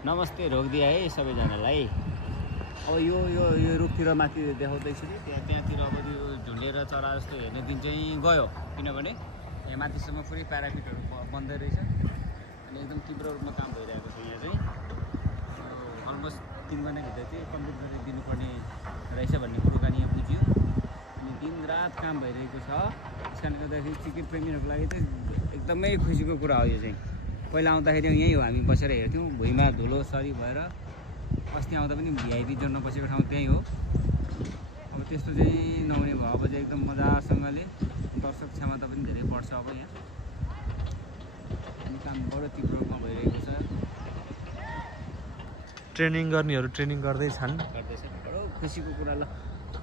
नमस्ते रोकिदिए है सबैजनालाई। अब यो रुखतिर माथि देखाउँदैछु नि त्यहाँतिर अब यो झुन्डेर चरा जस्तो हेर्ने दिन चाहिँ गयो, किनभने यहाँ माथिसम्म पुरै प्यारापिटहरू बन्दै रहेछ अनि एकदम तीव्र रूपमा काम भइरहेको छ। यहाँ चाहिँ अलमोस्ट 3 महिनाभित्र चाहिँ कम्प्लिट गरेर दिनुपर्ने रहेछ भन्ने कुराकानी यहाँ बुझ्यो अनि दिनरात काम भइरहेको छ। त्यस कारणले गर्दाखेरि चिकिट प्रेमीहरूको लागि चाहिँ एकदमै खुसीको कुरा हो। यो चाहिँ पहिला आउँदाखेरि यहीँ हो, हामी बसेर हेर्थ्यौँ, भुइँमा धुलो सरी भएर। अस्ति आउँदा पनि भिआइपी जोड्न बसेको ठाउँ त्यहीँ हो। अब त्यस्तो चाहिँ नहुने भयो, अब चाहिँ एकदम मजासँगले दर्शक क्षमता पनि धेरै बढ्छ अब यहाँ अनि काम बडो तीव्र रूपमा भइरहेको छ। ट्रेनिङ गर्नेहरू ट्रेनिङ गर्दैछन्। बडो खुसीको कुरा। ल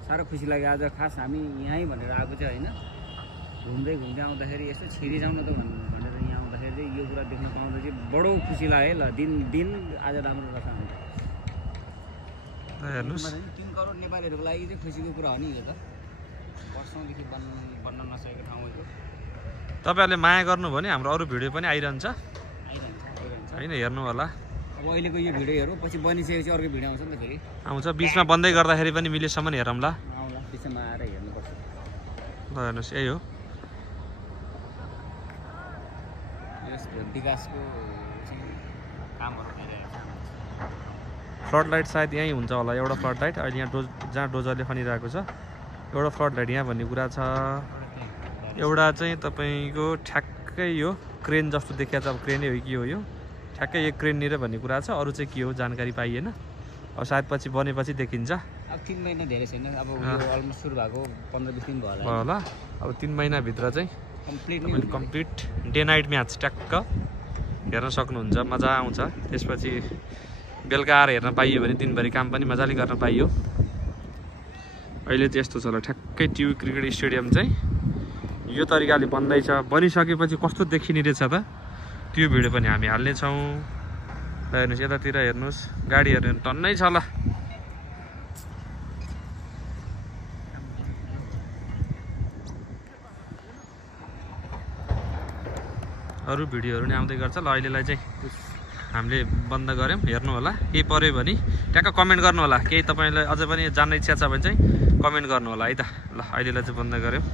साह्रो खुसी लाग्यो आज, खास हामी यहीँ भनेर आएको चाहिँ होइन, घुम्दै आउँदाखेरि यसो छिरिजाउँ न त भनेर यहाँ आउँदाखेरि चाहिँ यो कुरा देख्न पाउँदा चाहिँ बडो खुसी लाग्यो। ल दिन आज राम्रो रहेछ। हेर्नुहोस् 3 करोड नेपालीहरूको लागि चाहिँ खुसीको कुरा हो नि यो त। वर्षौँदेखि बन्न नसकेको ठाउँ हो। तपाईँहरूले माया गर्नु भने हाम्रो अरू भिडियो पनि आइरहन्छ होइन, हेर्नु होला। अब अहिलेको यो भिडियो हेरौँ, पछि बनिसकेपछि अर्को भिडियो आउँछ नि त फेरि। आउँछ, बिचमा बन्दै गर्दाखेरि पनि मिलेसम्म हेरौँला। आउँला, बिचमा आएर हेर्नुपर्छ। ल हेर्नुहोस् यही हो विकासको कामहरू भइरहेको छ। फ्लड लाइट सायद यहीँ हुन्छ होला, एउटा फ्लड लाइट अहिले यहाँ जहाँ डोजरले खनिरहेको छ एउटा फ्लड लाइट यहाँ भन्ने कुरा छ। एउटा चाहिँ तपाईँको ठ्याक्कै यो क्रेन जस्तो देखिया छ, अब क्रेनै हो कि हो यो, ठ्याक्कै यो क्रेननिर भन्ने कुरा छ। अरू चाहिँ के हो जानकारी पाइएन, अब सायद पछि बनेपछि देखिन्छ। अब 3 महिना धेरै छैन, अब यो अलमोस्ट सुरु भएको 15-20 दिन भयो होला। अब 3 महिनाभित्र चाहिँ कम्प्लिट डे नाइट म्याच ट्याक्क हेर्न सक्नुहुन्छ, मजा आउँछ। त्यसपछि बेलुका आएर हेर्न पाइयो भने दिनभरि काम पनि मजाले गर्न पाइयो। अहिले चाहिँ यस्तो छ ल, ठ्याक्कै टियु क्रिकेट स्टेडियम चाहिँ यो तरिकाले बन्दैछ। बनिसकेपछि कस्तो देखिने रहेछ त त्यो भिडियो पनि हामी हाल्नेछौँ। ल हेर्नुहोस् यतातिर हेर्नुहोस्, गाडीहरू टन्नै छ ल। अरू भिडियोहरू नि आउँदै गर्छ। ल अहिलेलाई चाहिँ हामीले बन्द गऱ्यौँ, हेर्नु होला। केही पऱ्यो भने ट्याक्क कमेन्ट गर्नु होला। केही तपाईँलाई अझै पनि जान्ने इच्छा छ भने चाहिँ कमेन्ट गर्नु होला है त। ल अहिलेलाई चाहिँ बन्द गऱ्यौँ।